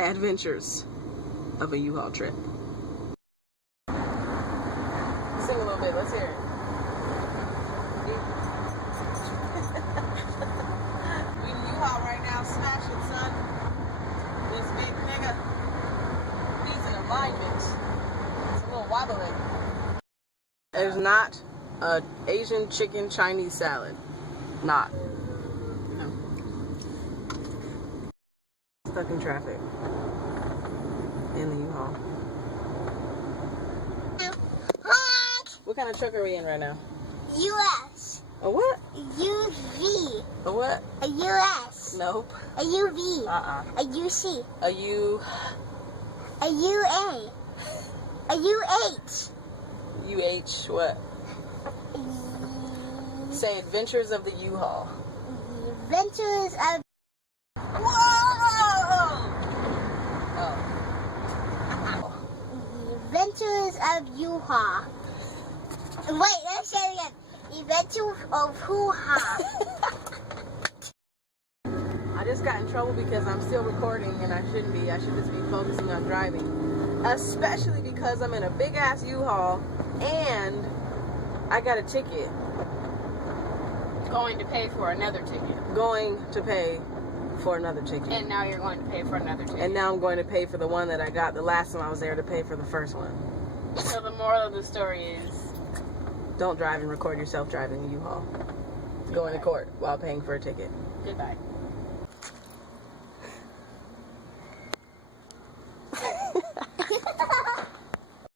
adventures of a U-Haul trip. Sing a little bit. Let's hear it. We in U-Haul right now. Smash it, son. This big nigga. He's in alignment. It's a little wobbly. There's not a Asian chicken Chinese salad. Not. No. Stuck in traffic. In the U-Haul. What kind of truck are we in right now? US. A what? UV. A what? A US. Nope. A UV. A UC. A U. A UA. A UH. UH what? Say Adventures of the U-Haul. Adventures of... Whoa! Oh. Adventures of U-Haul. Wait, let's say it again. Adventures of Hoo-Ha. I just got in trouble because I'm still recording and I shouldn't be. I should just be focusing on driving. Especially because I'm in a big ass U-Haul and I got a ticket. Going to pay for another ticket. Going to pay for another ticket. And now you're going to pay for another ticket. And now I'm going to pay for the one that I got the last time I was there to pay for the first one. So the moral of the story is... Don't drive and record yourself driving a U-Haul. Going to court while paying for a ticket. Goodbye.